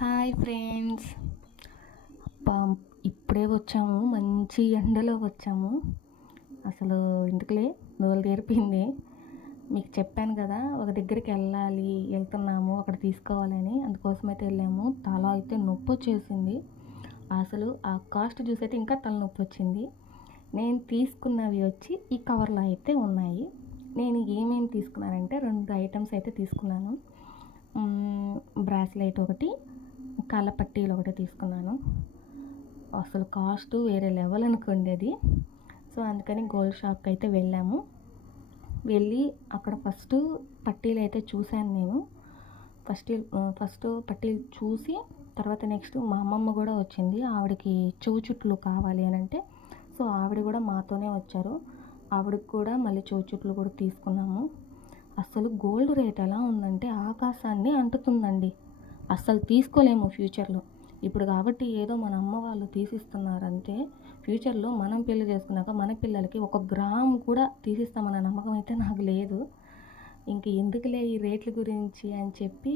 Hi friends. అబ్బా! ఇప్పుడే వచ్చాము, మంచి ఎండలో వచ్చాము. అసలు ఎందుకులే నోరు తెరిపింది. మీకు చెప్పాను కదా, ఒక దగ్గరికి వెళ్తున్నాము, అక్కడ తీసుకోవాలని. అందుకోసమైతే వెళ్ళాము. తల అయితే నొప్పి వచ్చేసింది. అసలు ఆ కాస్ట్ చూసైతే ఇంకా తలనొప్పి వచ్చింది. నేను తీసుకున్నవి వచ్చి ఈ కవర్లో అయితే ఉన్నాయి. నేను ఏమేమి తీసుకున్నానంటే 2 ఐటమ్స్ అయితే తీసుకున్నాను. బ్రాస్లెట్ ఒకటి, కాళ్ళ పట్టీలు ఒకటి తీసుకున్నాను. అసలు కాస్ట్ వేరే లెవెల్ అనుకోండి అది. సో అందుకని గోల్డ్ షాప్కి అయితే వెళ్ళాము. వెళ్ళి అక్కడ ఫస్ట్ పట్టీలు అయితే చూశాను నేను. ఫస్ట్ పట్టీలు చూసి తర్వాత నెక్స్ట్ మా అమ్మమ్మ కూడా వచ్చింది. ఆవిడకి చెవు చుట్లు కావాలి అని అంటే, సో ఆవిడ కూడా మాతోనే వచ్చారు. ఆవిడకి కూడా మళ్ళీ చెవు చుట్లు కూడా తీసుకున్నాము. అసలు గోల్డ్ రేట్ ఎలా ఉందంటే ఆకాశాన్ని అంటుతుందండి. అస్సలు తీసుకోలేము ఫ్యూచర్లో. ఇప్పుడు కాబట్టి ఏదో మన అమ్మ వాళ్ళు తీసిస్తున్నారంటే, ఫ్యూచర్లో మనం పెళ్లి చేసుకున్నాక మన పిల్లలకి 1 గ్రాము కూడా తీసిస్తామన్న నమ్మకం అయితే నాకు లేదు. ఇంక ఎందుకులే ఈ రేట్ల గురించి అని చెప్పి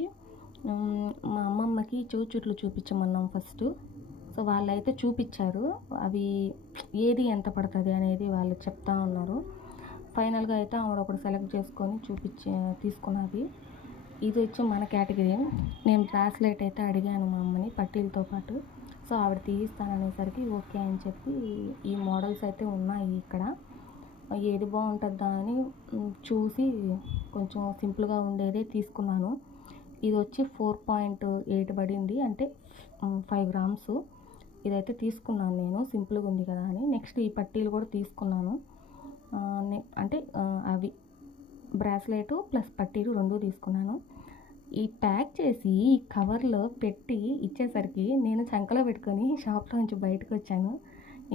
మా అమ్మమ్మకి చెవు చుట్లు చూపించమన్నాం ఫస్ట్. సో వాళ్ళైతే చూపించారు. అవి ఏది ఎంత పడుతుంది అనేది వాళ్ళు చెప్తా ఉన్నారు. ఫైనల్గా అయితే ఆవిడ ఒకటి సెలెక్ట్ చేసుకొని తీసుకున్నది. ఇది వచ్చి మన కేటగిరీ. నేను బ్రాస్లెట్ అయితే అడిగాను మా అమ్మని పట్టీలతో పాటు. సో ఆవిడ తీయిస్తాననేసరికి ఓకే అని చెప్పి ఈ మోడల్స్ అయితే ఉన్నాయి ఇక్కడ. ఏది బాగుంటుందా అని చూసి కొంచెం సింపుల్గా ఉండేదే తీసుకున్నాను. ఇది వచ్చి 4.8 పడింది, అంటే 5 గ్రామ్స్. ఇదైతే తీసుకున్నాను నేను, సింపుల్గా ఉంది కదా అని. నెక్స్ట్ ఈ పట్టీలు కూడా తీసుకున్నాను. అంటే అవి బ్రాస్లెట్ ప్లస్ పట్టీలు 2 తీసుకున్నాను. ఈ ప్యాక్ చేసి ఈ కవర్లో పెట్టి ఇచ్చేసరికి నేను చంకలో పెట్టుకొని షాప్లో నుంచి బయటకు వచ్చాను.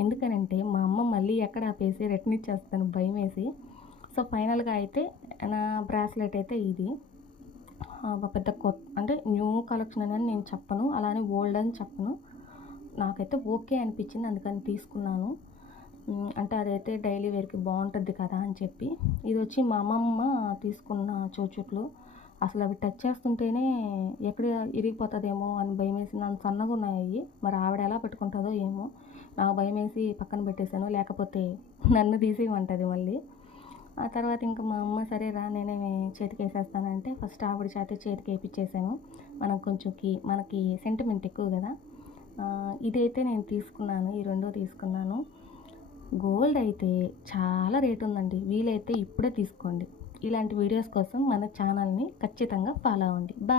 ఎందుకనంటే మా అమ్మ మళ్ళీ ఎక్కడ ఆపేసి రిటర్న్ ఇచ్చేస్తాను భయం వేసి. సో ఫైనల్గా అయితే నా బ్రాస్లెట్ అయితే ఇది. పెద్ద అంటే న్యూ కలెక్షన్ అని నేను చెప్పను, అలానే ఓల్డ్ అని చెప్పను. నాకైతే ఓకే అనిపించింది, అందుకని తీసుకున్నాను. అంటే అదైతే డైలీ వేర్కి బాగుంటుంది కదా అని చెప్పి. ఇది వచ్చి మా అమ్మమ్మ తీసుకున్న చెవుచుట్లు. అసలు అవి టచ్ చేస్తుంటేనే ఎక్కడ ఇరిగిపోతుందేమో అని భయం వేసి, నన్ను సన్నగా ఉన్నాయి, మరి ఆవిడ ఎలా పెట్టుకుంటుందో ఏమో. నాకు భయం వేసి పక్కన పెట్టేశాను, లేకపోతే నన్ను తీసేయమంటుంది మళ్ళీ. ఆ తర్వాత ఇంకా మా అమ్మ సరే రా నేనే చేతికి వేసేస్తానంటే ఫస్ట్ ఆవిడ చేతికి వేయించేసాను. మనకి సెంటిమెంట్ ఎక్కువ కదా. ఇదైతే నేను తీసుకున్నాను, ఈ 2 తీసుకున్నాను. గోల్డ్ అయితే చాలా రేట్ ఉందండి. వీలైతే ఇప్పుడే తీసుకోండి. ఇలాంటి వీడియోస్ కోసం మన ఛానల్ని ఖచ్చితంగా ఫాలో అవ్వండి. బాయ్.